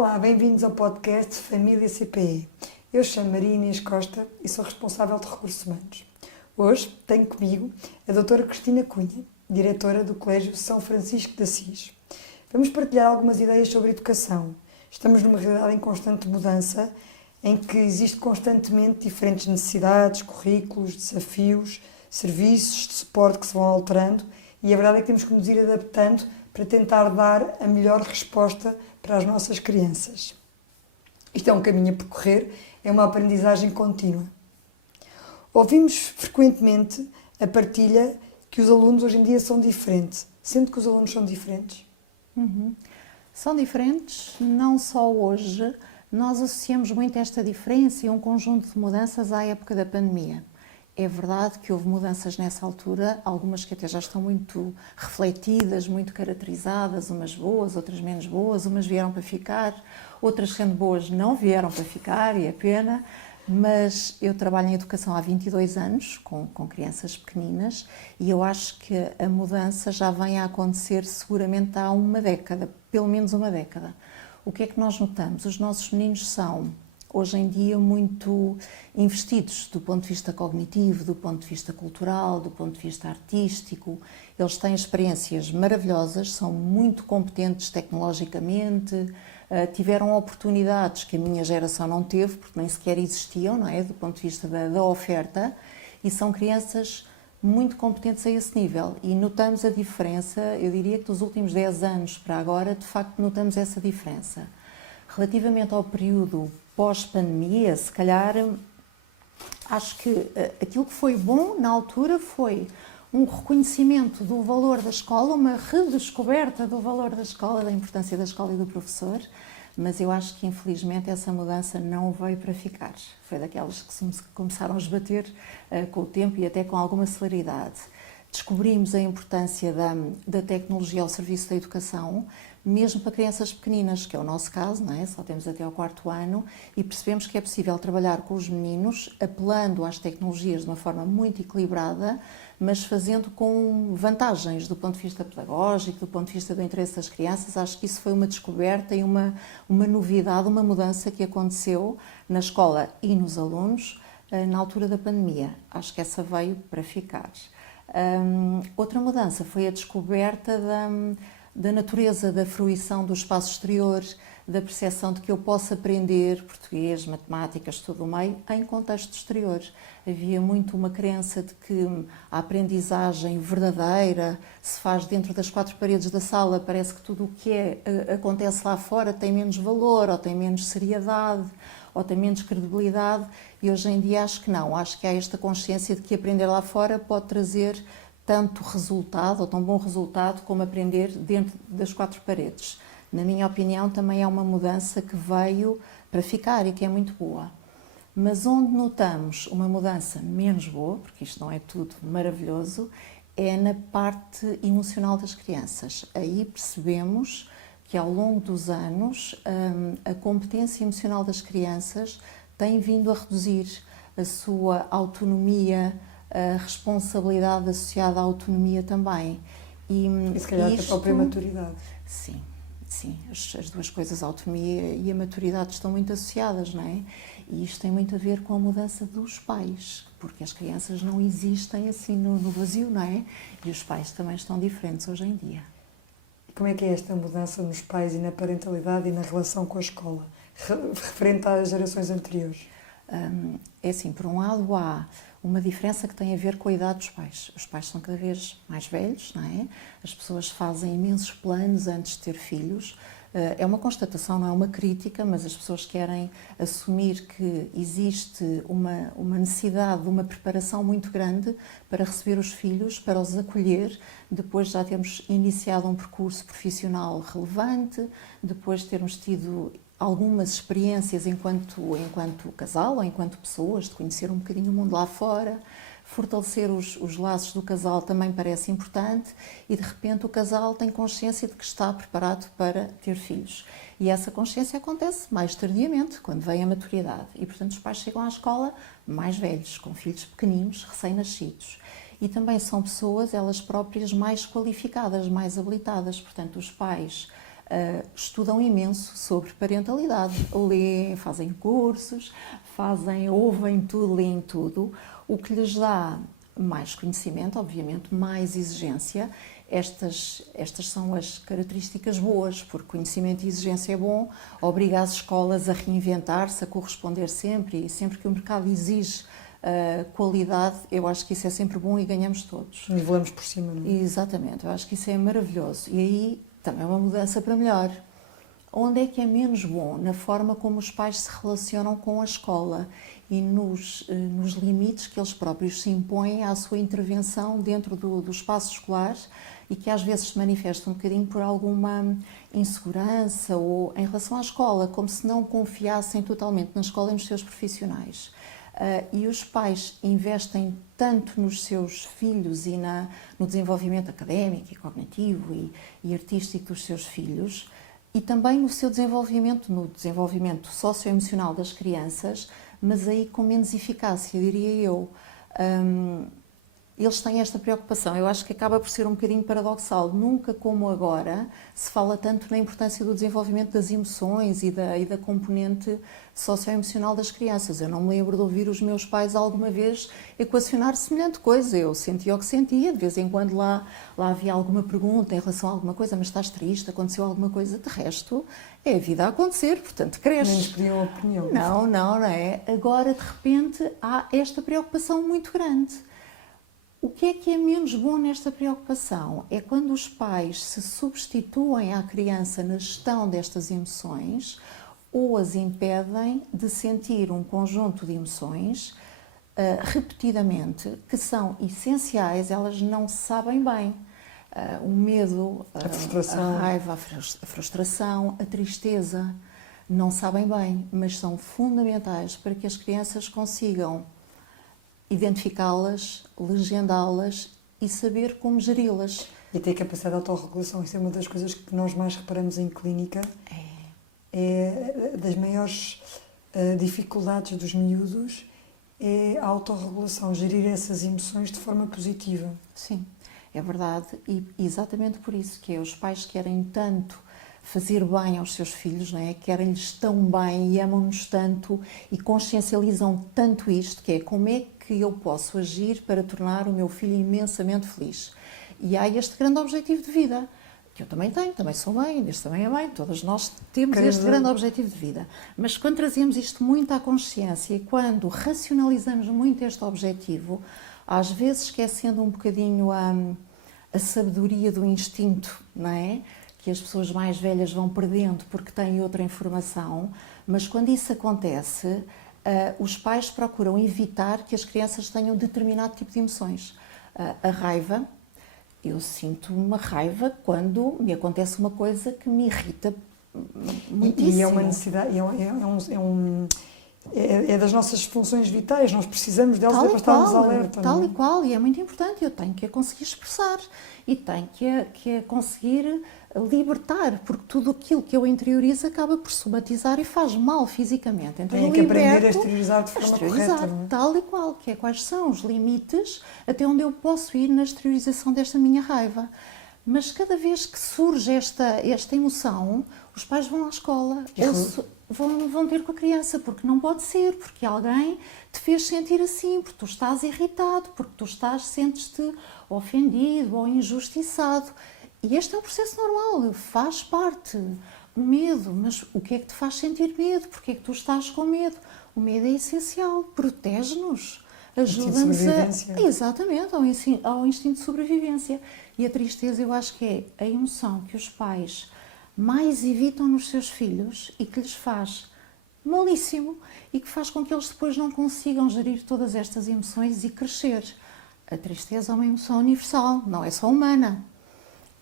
Olá, bem-vindos ao podcast Família CPE. Eu chamo Maria Inês Costa e sou responsável de Recursos Humanos. Hoje tenho comigo a doutora Cristina Cunha, diretora do Colégio São Francisco de Assis. Vamos partilhar algumas ideias sobre educação. Estamos numa realidade em constante mudança, em que existem constantemente diferentes necessidades, currículos, desafios, serviços de suporte que se vão alterando e a verdade é que temos que nos ir adaptando para tentar dar a melhor resposta para as nossas crianças. Isto é um caminho a percorrer, é uma aprendizagem contínua. Ouvimos frequentemente a partilha que os alunos hoje em dia são diferentes. Sendo que os alunos são diferentes? São diferentes, não só hoje. Nós associamos muito esta diferença e um conjunto de mudanças à época da pandemia. É verdade que houve mudanças nessa altura, algumas que até já estão muito refletidas, muito caracterizadas, umas boas, outras menos boas, umas vieram para ficar, outras sendo boas não vieram para ficar, e é pena, mas eu trabalho em educação há 22 anos, com crianças pequeninas, e eu acho que a mudança já vem a acontecer seguramente há uma década, pelo menos uma década. O que é que nós notamos? Os nossos meninos são, hoje em dia, muito investidos do ponto de vista cognitivo, do ponto de vista cultural, do ponto de vista artístico. Eles têm experiências maravilhosas, são muito competentes tecnologicamente, tiveram oportunidades que a minha geração não teve, porque nem sequer existiam, não é? Do ponto de vista da oferta, e são crianças muito competentes a esse nível. E notamos a diferença, eu diria que dos últimos 10 anos para agora, de facto, notamos essa diferença. Relativamente ao período pós-pandemia, se calhar, acho que aquilo que foi bom na altura foi um reconhecimento do valor da escola, uma redescoberta do valor da escola, da importância da escola e do professor, mas eu acho que infelizmente essa mudança não veio para ficar. Foi daquelas que começaram a esbater com o tempo e até com alguma celeridade. Descobrimos a importância da tecnologia ao serviço da educação, mesmo para crianças pequeninas, que é o nosso caso, não é? Só temos até ao 4º ano, e percebemos que é possível trabalhar com os meninos, apelando às tecnologias de uma forma muito equilibrada, mas fazendo com vantagens do ponto de vista pedagógico, do ponto de vista do interesse das crianças. Acho que isso foi uma descoberta e uma novidade, uma mudança que aconteceu na escola e nos alunos na altura da pandemia. Acho que essa veio para ficar. Outra mudança foi a descoberta da natureza, da fruição do espaço exterior, da percepção de que eu posso aprender português, matemáticas, todo o meio, em contexto exterior. Havia muito uma crença de que a aprendizagem verdadeira se faz dentro das 4 paredes da sala, parece que tudo o que acontece lá fora tem menos valor, ou tem menos seriedade, ou tem menos credibilidade, e hoje em dia acho que não. Acho que há esta consciência de que aprender lá fora pode trazer tanto resultado, ou tão bom resultado, como aprender dentro das 4 paredes. Na minha opinião, também é uma mudança que veio para ficar e que é muito boa. Mas onde notamos uma mudança menos boa, porque isto não é tudo maravilhoso, é na parte emocional das crianças. Aí percebemos que ao longo dos anos a competência emocional das crianças tem vindo a reduzir a sua autonomia, a responsabilidade associada à autonomia também. E se calhar a própria maturidade. Sim. Sim, as duas coisas, a autonomia e a maturidade, estão muito associadas, não é? E isto tem muito a ver com a mudança dos pais, porque as crianças não existem assim no vazio, não é? E os pais também estão diferentes hoje em dia. E como é que é esta mudança nos pais e na parentalidade e na relação com a escola, referente às gerações anteriores? É assim, por um lado há uma diferença que tem a ver com a idade dos pais. Os pais são cada vez mais velhos, não é? As pessoas fazem imensos planos antes de ter filhos. É uma constatação, não é uma crítica, mas as pessoas querem assumir que existe uma necessidade de uma preparação muito grande para receber os filhos, para os acolher, depois de já termos iniciado um percurso profissional relevante, depois de termos tido algumas experiências enquanto casal ou enquanto pessoas, de conhecer um bocadinho o mundo lá fora. Fortalecer os laços do casal também parece importante e, de repente, o casal tem consciência de que está preparado para ter filhos. E essa consciência acontece mais tardiamente, quando vem a maturidade. E, portanto, os pais chegam à escola mais velhos, com filhos pequeninos, recém-nascidos. E também são pessoas, elas próprias, mais qualificadas, mais habilitadas. Portanto, os pais estudam imenso sobre parentalidade, leem, fazem cursos, ouvem tudo, leem tudo, o que lhes dá mais conhecimento, obviamente, mais exigência. Estas são as características boas, porque conhecimento e exigência é bom, obriga as escolas a reinventar-se, a corresponder sempre, e sempre que o mercado exige qualidade, eu acho que isso é sempre bom e ganhamos todos. Nivelamos por cima, não é? Exatamente, eu acho que isso é maravilhoso. E aí também é uma mudança para melhor. Onde é que é menos bom? Na forma como os pais se relacionam com a escola e nos limites que eles próprios se impõem à sua intervenção dentro do espaço escolar e que às vezes se manifesta um bocadinho por alguma insegurança ou em relação à escola, como se não confiassem totalmente na escola e nos seus profissionais. E os pais investem tanto nos seus filhos e no desenvolvimento académico e cognitivo e artístico dos seus filhos, e também no seu desenvolvimento, no desenvolvimento socioemocional das crianças, mas aí com menos eficácia, diria eu. Eles têm esta preocupação, eu acho que acaba por ser um bocadinho paradoxal. Nunca como agora se fala tanto na importância do desenvolvimento das emoções e da componente socioemocional das crianças. Eu não me lembro de ouvir os meus pais alguma vez equacionar semelhante coisa. Eu sentia o que sentia, de vez em quando lá havia alguma pergunta em relação a alguma coisa, mas estás triste, aconteceu alguma coisa? De resto, é a vida a acontecer, portanto cresces. Nem nos pediam opinião. Não é. Agora, de repente, há esta preocupação muito grande. O que é menos bom nesta preocupação? É quando os pais se substituem à criança na gestão destas emoções ou as impedem de sentir um conjunto de emoções repetidamente, que são essenciais, elas não sabem bem. O medo, a frustração, a raiva, a frustração, a tristeza, não sabem bem, mas são fundamentais para que as crianças consigam identificá-las, legendá-las e saber como geri-las. E ter capacidade de autorregulação, isso é uma das coisas que nós mais reparamos em clínica. É das maiores dificuldades dos miúdos, é a autorregulação, gerir essas emoções de forma positiva. Sim, é verdade, e exatamente por isso que os pais querem tanto fazer bem aos seus filhos, não é? Querem-lhes tão bem e amam-nos tanto e consciencializam tanto isto, que é como é que eu posso agir para tornar o meu filho imensamente feliz. E há este grande objetivo de vida, que eu também tenho, também sou mãe, Deus também é mãe, todas nós temos este grande objetivo de vida. Mas quando trazemos isto muito à consciência e quando racionalizamos muito este objetivo, às vezes esquecendo um bocadinho a sabedoria do instinto, não é? Que as pessoas mais velhas vão perdendo porque têm outra informação, mas quando isso acontece, os pais procuram evitar que as crianças tenham determinado tipo de emoções. A raiva, eu sinto uma raiva quando me acontece uma coisa que me irrita muitíssimo. E é uma necessidade, é das nossas funções vitais, nós precisamos delas para estarmos alerta. Tal e qual, e é muito importante, eu tenho que a conseguir expressar e tenho que a conseguir libertar, porque tudo aquilo que eu interiorizo acaba por somatizar e faz mal fisicamente. Então tem que aprender a exteriorizar de forma correta. Tal e qual, que é quais são os limites até onde eu posso ir na exteriorização desta minha raiva. Mas cada vez que surge esta emoção, os pais vão à escola, vão ter com a criança, porque não pode ser, porque alguém te fez sentir assim, porque tu estás irritado, porque tu sentes-te ofendido ou injustiçado. E este é um processo normal, faz parte. O medo, mas o que é que te faz sentir medo? Porque é que tu estás com medo? O medo é essencial, protege-nos, ajuda-nos exatamente, ao instinto de sobrevivência. E a tristeza, eu acho que é a emoção que os pais mais evitam nos seus filhos e que lhes faz malíssimo e que faz com que eles depois não consigam gerir todas estas emoções e crescer. A tristeza é uma emoção universal, não é só humana.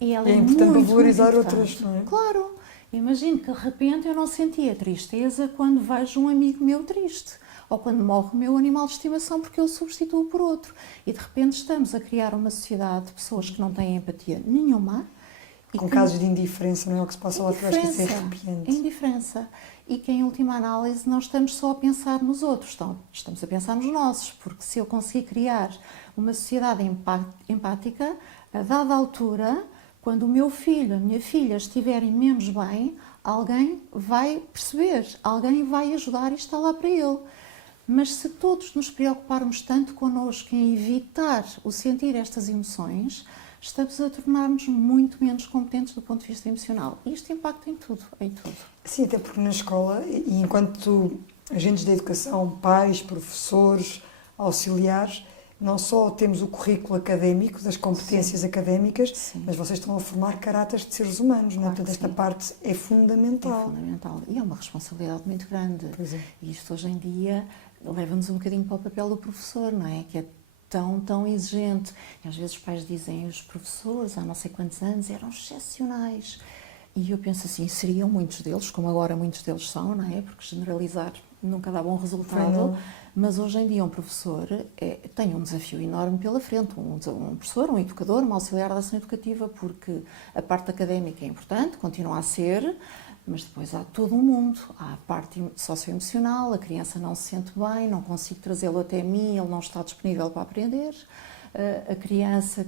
E ela é importante muito, valorizar muito outras, não é? Claro. Imagino que de repente eu não sentia tristeza quando vejo um amigo meu triste ou quando morre o meu animal de estimação porque eu o substituo por outro. E de repente estamos a criar uma sociedade de pessoas que não têm empatia nenhuma. Com casos de indiferença, não é o que se passa lá atrás, que isso é arrepiante. Indiferença. E que em última análise não estamos só a pensar nos outros, estamos a pensar nos nossos, porque se eu conseguir criar uma sociedade empática, a dada altura Quando o meu filho, a minha filha estiverem menos bem, alguém vai perceber, alguém vai ajudar e está lá para ele. Mas se todos nos preocuparmos tanto connosco em evitar o sentir estas emoções, estamos a tornar-nos muito menos competentes do ponto de vista emocional. E isto impacta em tudo, em tudo. Sim, até porque na escola, e enquanto agentes da educação, pais, professores, auxiliares, não só temos o currículo académico, das competências académicas, Sim. mas vocês estão a formar caráteres de seres humanos, não é? Claro Portanto, que esta sim. parte é fundamental. É fundamental. E é uma responsabilidade muito grande. Pois é. E isto hoje em dia leva-nos um bocadinho para o papel do professor, não é? Que é tão exigente. E às vezes os pais dizem, os professores há não sei quantos anos eram excepcionais. E eu penso assim, seriam muitos deles, como agora muitos deles são, não é? Porque generalizar nunca dá bom resultado. Mas hoje em dia um professor tem um desafio enorme pela frente. Um professor, um educador, um auxiliar de ação educativa, porque a parte académica é importante, continua a ser, mas depois há todo um mundo. Há a parte socioemocional, a criança não se sente bem, não consigo trazê-lo até mim, ele não está disponível para aprender. A criança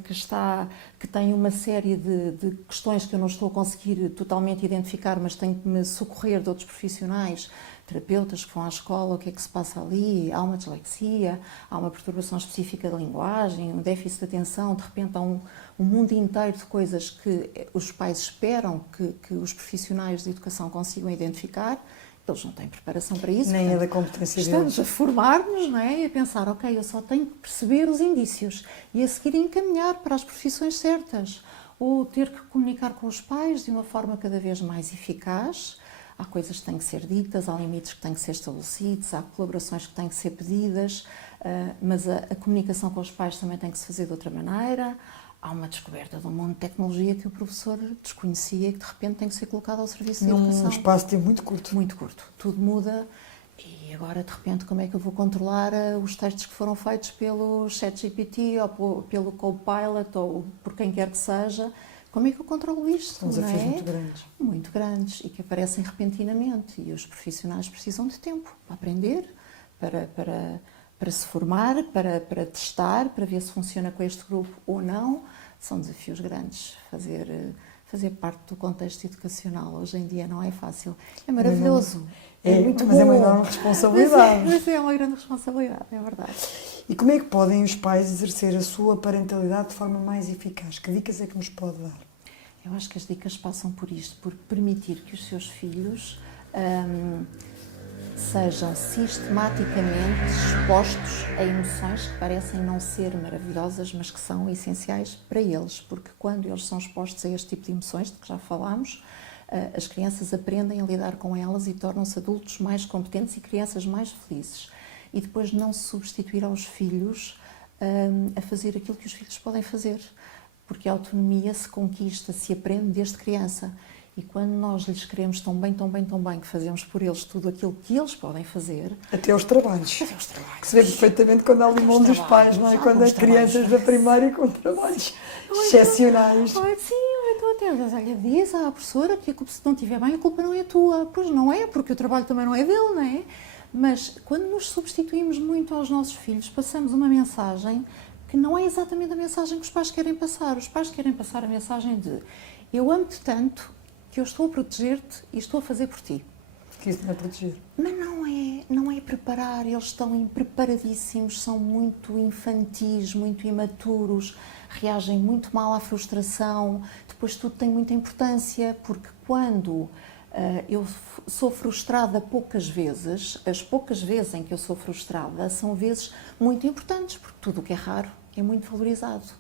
que tem uma série de questões que eu não estou a conseguir totalmente identificar, mas tenho que me socorrer de outros profissionais, terapeutas que vão à escola, o que é que se passa ali, há uma dislexia, há uma perturbação específica da linguagem, um déficit de atenção, de repente há um mundo inteiro de coisas que os pais esperam que os profissionais de educação consigam identificar. Eles não têm preparação para isso. Nem portanto, é da competência estamos deles. a formar-nos, não é? E a pensar, ok, eu só tenho que perceber os indícios e a seguir encaminhar para as profissões certas. Ou ter que comunicar com os pais de uma forma cada vez mais eficaz. Há coisas que têm que ser ditas, há limites que têm que ser estabelecidos, há colaborações que têm que ser pedidas, mas a comunicação com os pais também tem que se fazer de outra maneira. Há uma descoberta de um mundo de tecnologia que o professor desconhecia e que de repente tem que ser colocado ao serviço da educação. Num espaço de tempo muito curto. Muito curto. Tudo muda e agora de repente como é que eu vou controlar os textos que foram feitos pelo ChatGPT ou pelo Copilot ou por quem quer que seja? Como é que eu controlo isto? São desafios muito grandes. Muito grandes e que aparecem repentinamente e os profissionais precisam de tempo para aprender, para se formar, para testar, para ver se funciona com este grupo ou não. São desafios grandes. Fazer parte do contexto educacional hoje em dia não é fácil. É maravilhoso. É muito mas bom. é uma enorme responsabilidade. Mas é uma grande responsabilidade, é verdade. E como é que podem os pais exercer a sua parentalidade de forma mais eficaz? Que dicas é que nos pode dar? Eu acho que as dicas passam por isto, por permitir que os seus filhos sejam sistematicamente expostos a emoções que parecem não ser maravilhosas, mas que são essenciais para eles, porque quando eles são expostos a este tipo de emoções, de que já falámos, as crianças aprendem a lidar com elas e tornam-se adultos mais competentes e crianças mais felizes. E depois não se substituir aos filhos a fazer aquilo que os filhos podem fazer, porque a autonomia se conquista, se aprende desde criança. E quando nós lhes queremos tão bem, que fazemos por eles tudo aquilo que eles podem fazer... Até os trabalhos. Até os trabalhos. Que se vê perfeitamente quando há limão dos pais, não é? Quando as crianças da primária com trabalhos excepcionais. Sim, então até, olha, diz à professora que se não estiver bem, a culpa não é tua. Pois não é, porque o trabalho também não é dele, não é? Mas quando nos substituímos muito aos nossos filhos, passamos uma mensagem que não é exatamente a mensagem que os pais querem passar. Os pais querem passar a mensagem de eu amo-te tanto que eu estou a proteger-te e estou a fazer por ti. Que isso não é proteger. Mas não é preparar, eles estão impreparadíssimos, são muito infantis, muito imaturos, reagem muito mal à frustração, depois tudo tem muita importância, porque quando eu sou frustrada poucas vezes, as poucas vezes em que eu sou frustrada são vezes muito importantes, porque tudo o que é raro é muito valorizado.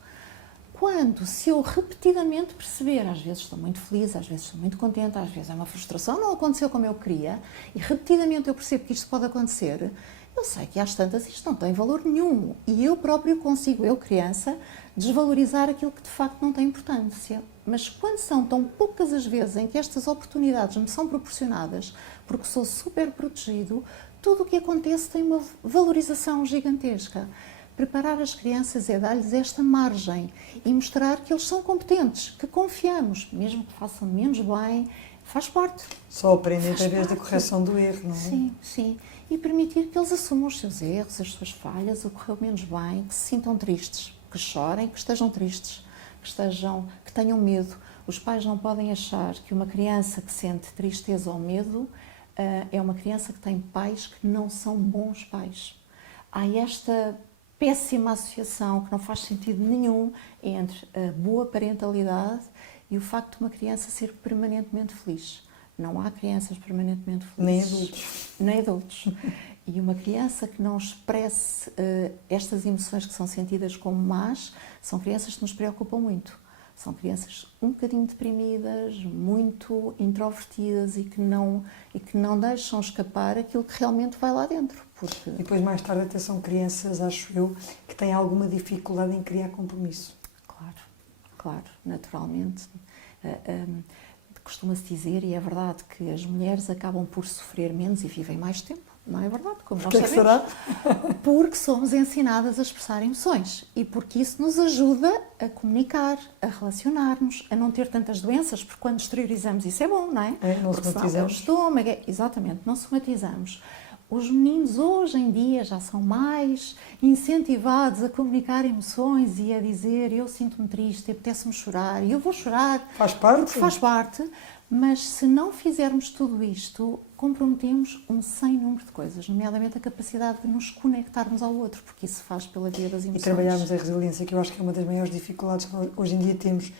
Se eu repetidamente perceber, às vezes estou muito feliz, às vezes estou muito contente, às vezes é uma frustração, não aconteceu como eu queria, e repetidamente eu percebo que isto pode acontecer, eu sei que às tantas isto não tem valor nenhum. E eu próprio consigo, eu criança, desvalorizar aquilo que de facto não tem importância. Mas quando são tão poucas as vezes em que estas oportunidades me são proporcionadas, porque sou super protegido, tudo o que acontece tem uma valorização gigantesca. Preparar as crianças é dar-lhes esta margem e mostrar que eles são competentes, que confiamos, mesmo que façam menos bem, faz parte. Só aprendem através da correção do erro, não é? Sim, sim. E permitir que eles assumam os seus erros, as suas falhas, o que correu menos bem, que se sintam tristes, que chorem, que estejam tristes, que tenham medo. Os pais não podem achar que uma criança que sente tristeza ou medo é uma criança que tem pais que não são bons pais. Há esta péssima associação que não faz sentido nenhum entre a boa parentalidade e o facto de uma criança ser permanentemente feliz. Não há crianças permanentemente felizes. Nem adultos. E uma criança que não expresse estas emoções que são sentidas como más, são crianças que nos preocupam muito. São crianças um bocadinho deprimidas, muito introvertidas e que não deixam escapar aquilo que realmente vai lá dentro. Porque... E depois, mais tarde, até são crianças, acho eu, que têm alguma dificuldade em criar compromisso. Claro, naturalmente. Costuma-se dizer, e é verdade, que as mulheres acabam por sofrer menos e vivem mais tempo. Não é verdade? Como nós sabemos. Será? Porque somos ensinadas a expressar emoções e porque isso nos ajuda a comunicar, a relacionar-nos, a não ter tantas doenças, porque quando exteriorizamos isso é bom, não é? Não porque somatizamos. é o estômago, exatamente, não somatizamos. Os meninos hoje em dia já são mais incentivados a comunicar emoções e a dizer eu sinto-me triste, apetece-me chorar e eu vou chorar. Faz parte? Faz parte, mas se não fizermos tudo isto, comprometemos um sem número de coisas, nomeadamente a capacidade de nos conectarmos ao outro, porque isso faz pela via das emoções. E trabalharmos a resiliência, que eu acho que é uma das maiores dificuldades que hoje em dia temos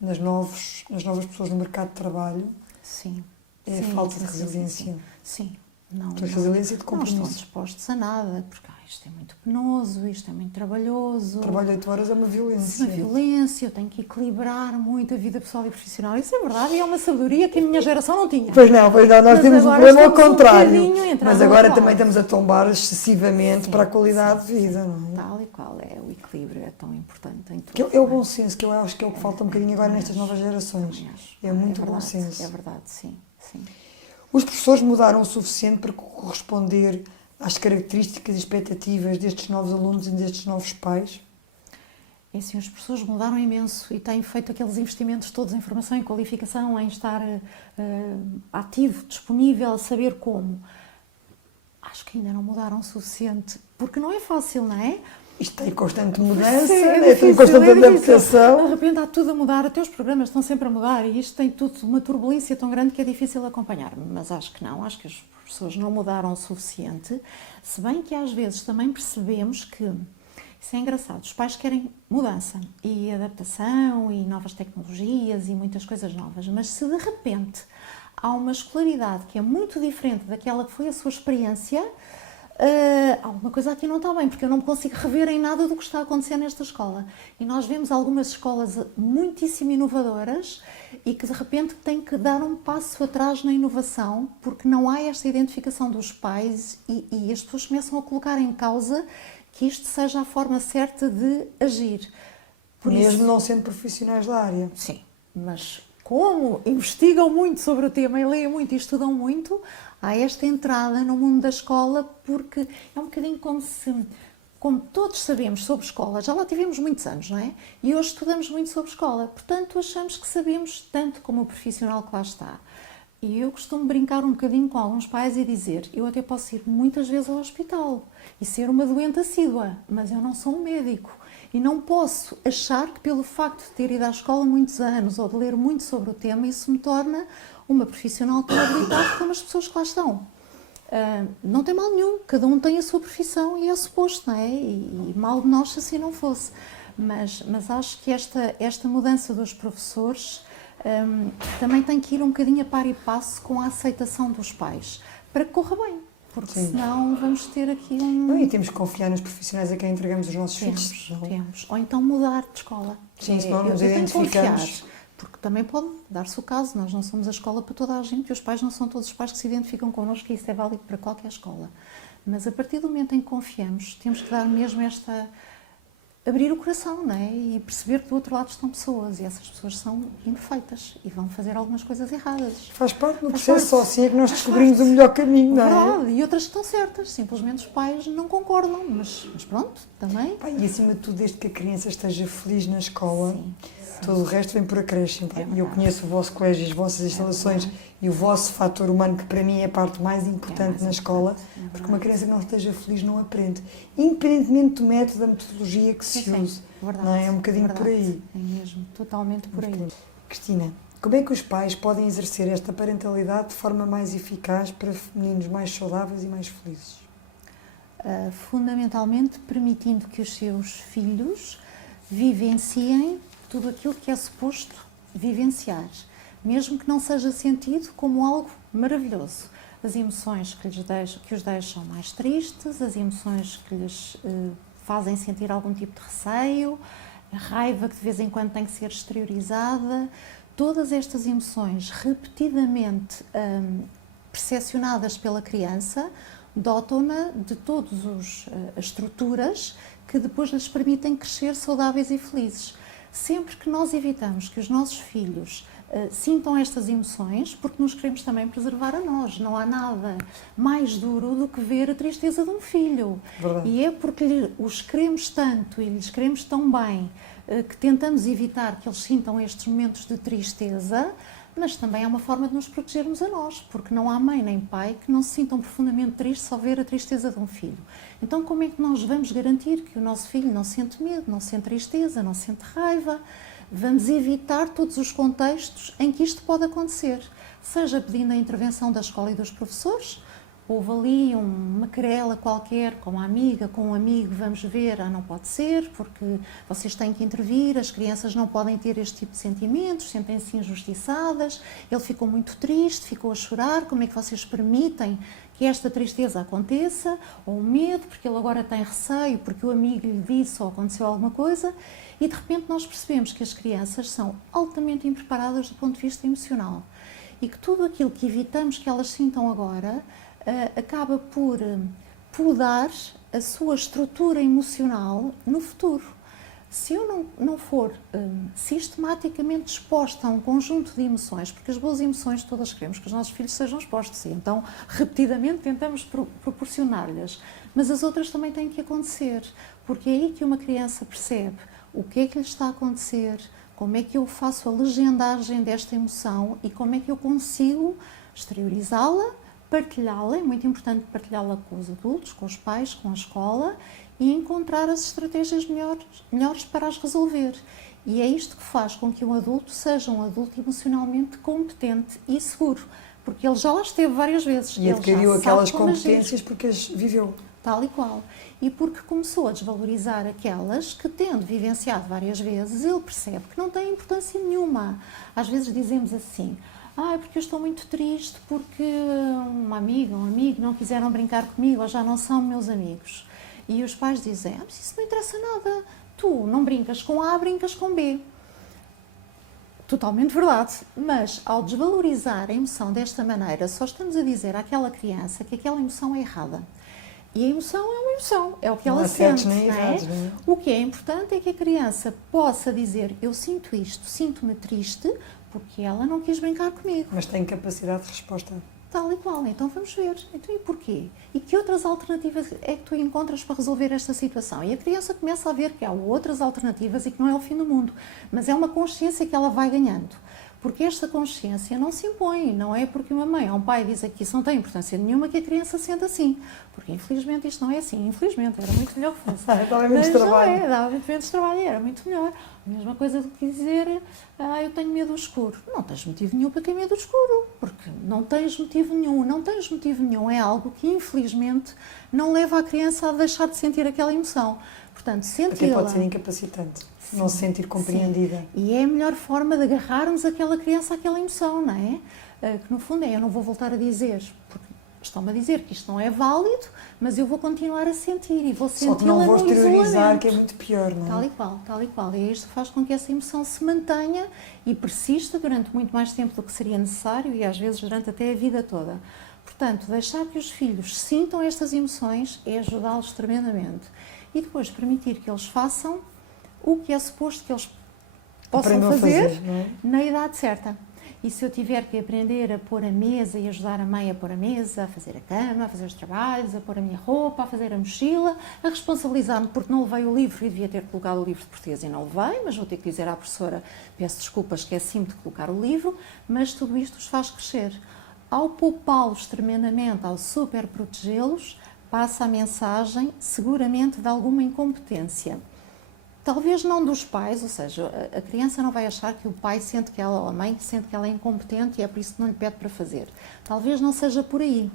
nas novas pessoas no mercado de trabalho. Sim. É a falta de resiliência. Sim. Não resiliência de compromisso. Não estão dispostos a nada, porque isto é muito penoso, isto é muito trabalhoso. Trabalho 8 horas é uma violência. Uma violência, eu tenho que equilibrar muito a vida pessoal e profissional. Isso é verdade e é uma sabedoria que a minha geração não tinha. Pois não, nós temos um problema ao contrário. Mas agora também estamos a tombar excessivamente para a qualidade de vida, não é? Tal e qual é, o equilíbrio é tão importante em tudo. Que é o bom senso, que eu acho que é o que falta um bocadinho agora nestas novas gerações. É muito bom senso. É verdade, sim. Os professores mudaram o suficiente para corresponder às características e expectativas destes novos alunos e destes novos pais? É assim, os professores mudaram imenso e têm feito aqueles investimentos todos em formação e qualificação, em estar ativo, disponível, a saber como. Acho que ainda não mudaram o suficiente, porque não é fácil, não é? Isto tem constante mudança, tem constante adaptação. De repente há tudo a mudar, até os programas estão sempre a mudar e isto tem tudo uma turbulência tão grande que é difícil acompanhar. Mas acho que não, acho que as pessoas não mudaram o suficiente, se bem que às vezes também percebemos que, isso é engraçado, os pais querem mudança e adaptação e novas tecnologias e muitas coisas novas, mas se de repente há uma escolaridade que é muito diferente daquela que foi a sua experiência, alguma coisa aqui não está bem, porque eu não me consigo rever em nada do que está a acontecer nesta escola. E nós vemos algumas escolas muitíssimo inovadoras e que de repente têm que dar um passo atrás na inovação, porque não há esta identificação dos pais e as pessoas começam a colocar em causa que isto seja a forma certa de agir. Mesmo não sendo profissionais da área. Sim, mas como investigam muito sobre o tema e leem muito e estudam muito, há esta entrada no mundo da escola, porque é um bocadinho como todos sabemos sobre escola, já lá tivemos muitos anos, não é? E hoje estudamos muito sobre escola, portanto achamos que sabemos tanto como o profissional que lá está. E eu costumo brincar um bocadinho com alguns pais e dizer, eu até posso ir muitas vezes ao hospital e ser uma doente assídua, mas eu não sou um médico. E não posso achar que pelo facto de ter ido à escola muitos anos ou de ler muito sobre o tema, isso me torna uma profissional tão habilitada como as pessoas que lá estão. Não tem mal nenhum, cada um tem a sua profissão e é suposto, não é? E mal de nós se assim não fosse. Mas acho que esta mudança dos professores também tem que ir um bocadinho a par e passo com a aceitação dos pais, para que corra bem. Porque senão vamos ter aqui E temos que confiar nos profissionais a quem entregamos os nossos filhos. Temos. Ou então mudar de escola. Sim, se não nos identificamos. Porque também pode dar-se o caso, nós não somos a escola para toda a gente e os pais não são todos os pais que se identificam connosco e isso é válido para qualquer escola. Mas a partir do momento em que confiamos, temos que dar mesmo abrir o coração, não é? E perceber que do outro lado estão pessoas e essas pessoas são imperfeitas e vão fazer algumas coisas erradas. Faz parte do processo, só assim é que nós descobrimos o melhor caminho, não é? Verdade, e outras estão certas, simplesmente os pais não concordam, mas pronto, também. E acima de tudo, desde que a criança esteja feliz na escola, Todo o resto vem por acréscimo. É E eu conheço o vosso colégio, as vossas instalações e o vosso fator humano, que para mim é a parte mais importante na escola, porque uma criança que não esteja feliz não aprende. Independentemente do método, da metodologia que se use. Não é? É um bocadinho por aí. É mesmo, totalmente por aí. Cristina, como é que os pais podem exercer esta parentalidade de forma mais eficaz para meninos mais saudáveis e mais felizes? Fundamentalmente permitindo que os seus filhos vivenciem tudo aquilo que é suposto vivenciar, mesmo que não seja sentido como algo maravilhoso. As emoções que os deixam mais tristes, as emoções que lhes fazem sentir algum tipo de receio, a raiva que de vez em quando tem que ser exteriorizada, todas estas emoções repetidamente percepcionadas pela criança dotam-na de todas as estruturas que depois lhes permitem crescer saudáveis e felizes. Sempre que nós evitamos que os nossos filhos sintam estas emoções, porque nos queremos também preservar a nós. Não há nada mais duro do que ver a tristeza de um filho. Verdade. E é porque os queremos tanto e lhes queremos tão bem que tentamos evitar que eles sintam estes momentos de tristeza, mas também é uma forma de nos protegermos a nós, porque não há mãe nem pai que não se sintam profundamente tristes ao ver a tristeza de um filho. Então, como é que nós vamos garantir que o nosso filho não sente medo, não sente tristeza, não sente raiva? Vamos evitar todos os contextos em que isto pode acontecer, seja pedindo a intervenção da escola e dos professores, houve ali uma querela qualquer com uma amiga, com um amigo, vamos ver, não pode ser, porque vocês têm que intervir, as crianças não podem ter este tipo de sentimentos, sentem-se injustiçadas, ele ficou muito triste, ficou a chorar, como é que vocês permitem que esta tristeza aconteça, ou o medo, porque ele agora tem receio, porque o amigo lhe disse ou aconteceu alguma coisa, e de repente nós percebemos que as crianças são altamente impreparadas do ponto de vista emocional, e que tudo aquilo que evitamos que elas sintam agora acaba por podar a sua estrutura emocional no futuro. Se eu não for sistematicamente exposta a um conjunto de emoções, porque as boas emoções todas queremos que os nossos filhos sejam expostos, e então repetidamente tentamos proporcionar-lhes, mas as outras também têm que acontecer, porque é aí que uma criança percebe o que é que lhe está a acontecer, como é que eu faço a legendagem desta emoção e como é que eu consigo exteriorizá-la, partilhá-la, é muito importante partilhá-la com os adultos, com os pais, com a escola e encontrar as estratégias melhores para as resolver. E é isto que faz com que um adulto seja um adulto emocionalmente competente e seguro, porque ele já lá esteve várias vezes. E adquiriu aquelas competências porque as viveu. Tal e qual. E porque começou a desvalorizar aquelas que, tendo vivenciado várias vezes, ele percebe que não têm importância nenhuma. Às vezes dizemos assim: porque eu estou muito triste porque uma amiga ou um amigo não quiseram brincar comigo ou já não são meus amigos. E os pais dizem: mas isso não interessa nada, tu não brincas com A, brincas com B. Totalmente verdade, mas ao desvalorizar a emoção desta maneira, só estamos a dizer àquela criança que aquela emoção é errada. E a emoção é uma emoção, é o que ela sente, não é? O que é importante é que a criança possa dizer: eu sinto isto, sinto-me triste, porque ela não quis brincar comigo. Mas tem capacidade de resposta. Tal e qual, então vamos ver. Então e porquê? E que outras alternativas é que tu encontras para resolver esta situação? E a criança começa a ver que há outras alternativas e que não é o fim do mundo, mas é uma consciência que ela vai ganhando. Porque esta consciência não se impõe, não é porque uma mãe ou um pai diz que isso não tem importância nenhuma que a criança sente assim. Porque infelizmente isto não é assim, infelizmente, era muito melhor que fosse. Dava menos trabalho. Dava muito menos trabalho, era muito melhor. A mesma coisa do que dizer: eu tenho medo do escuro. Não tens motivo nenhum para ter medo do escuro, porque não tens motivo nenhum. Não tens motivo nenhum é algo que infelizmente não leva a criança a deixar de sentir aquela emoção. Portanto, senti-la. Até pode ser incapacitante. Sim, não se sentir compreendida. Sim. E é a melhor forma de agarrarmos aquela criança àquela emoção, não é? Que no fundo eu não vou voltar a dizer, porque estão-me a dizer que isto não é válido, mas eu vou continuar a sentir e vou senti-la no isolamento. Só que não vou exteriorizar, que é muito pior, não é? Tal e qual. E isto faz com que essa emoção se mantenha e persista durante muito mais tempo do que seria necessário e às vezes durante até a vida toda. Portanto, deixar que os filhos sintam estas emoções é ajudá-los tremendamente. E depois permitir que eles façam o que é suposto que eles possam fazer não é? Na idade certa. e se eu tiver que aprender a pôr a mesa e ajudar a mãe a pôr a mesa, a fazer a cama, a fazer os trabalhos, a pôr a minha roupa, a fazer a mochila, a responsabilizar-me porque não levei o livro e devia ter colocado o livro de português e não levei, mas vou ter que dizer à professora, peço desculpa, esqueci-me de colocar o livro, mas tudo isto os faz crescer. Ao poupá-los tremendamente, ao super protegê-los, passa a mensagem, seguramente, de alguma incompetência. Talvez não dos pais, ou seja, a criança não vai achar que o pai sente que ela, ou a mãe sente que ela é incompetente e é por isso que não lhe pede para fazer. Talvez não seja por aí.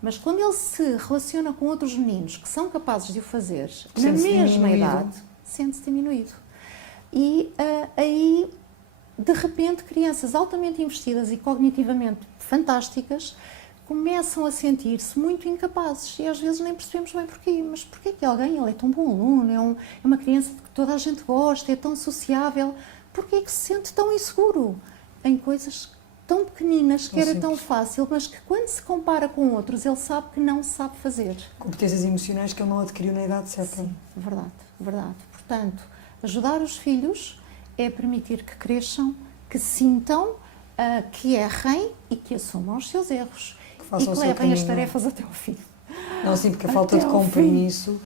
Mas quando ele se relaciona com outros meninos que são capazes de o fazer na mesma idade, sente-se diminuído. E aí, de repente, crianças altamente investidas e cognitivamente fantásticas começam a sentir-se muito incapazes e às vezes nem percebemos bem porquê. Mas porquê que alguém, ele é tão bom aluno, é uma criança de que toda a gente gosta, é tão sociável, porquê que se sente tão inseguro em coisas tão pequeninas, que era tão fácil, mas que quando se compara com outros, ele sabe que não sabe fazer. Competências emocionais que ele não adquiriu na idade certa. Sim, verdade, verdade. Portanto, ajudar os filhos é permitir que cresçam, que sintam, que errem e que assumam os seus erros. E que levem as tarefas até ao fim. Não, sim, porque a falta de compromisso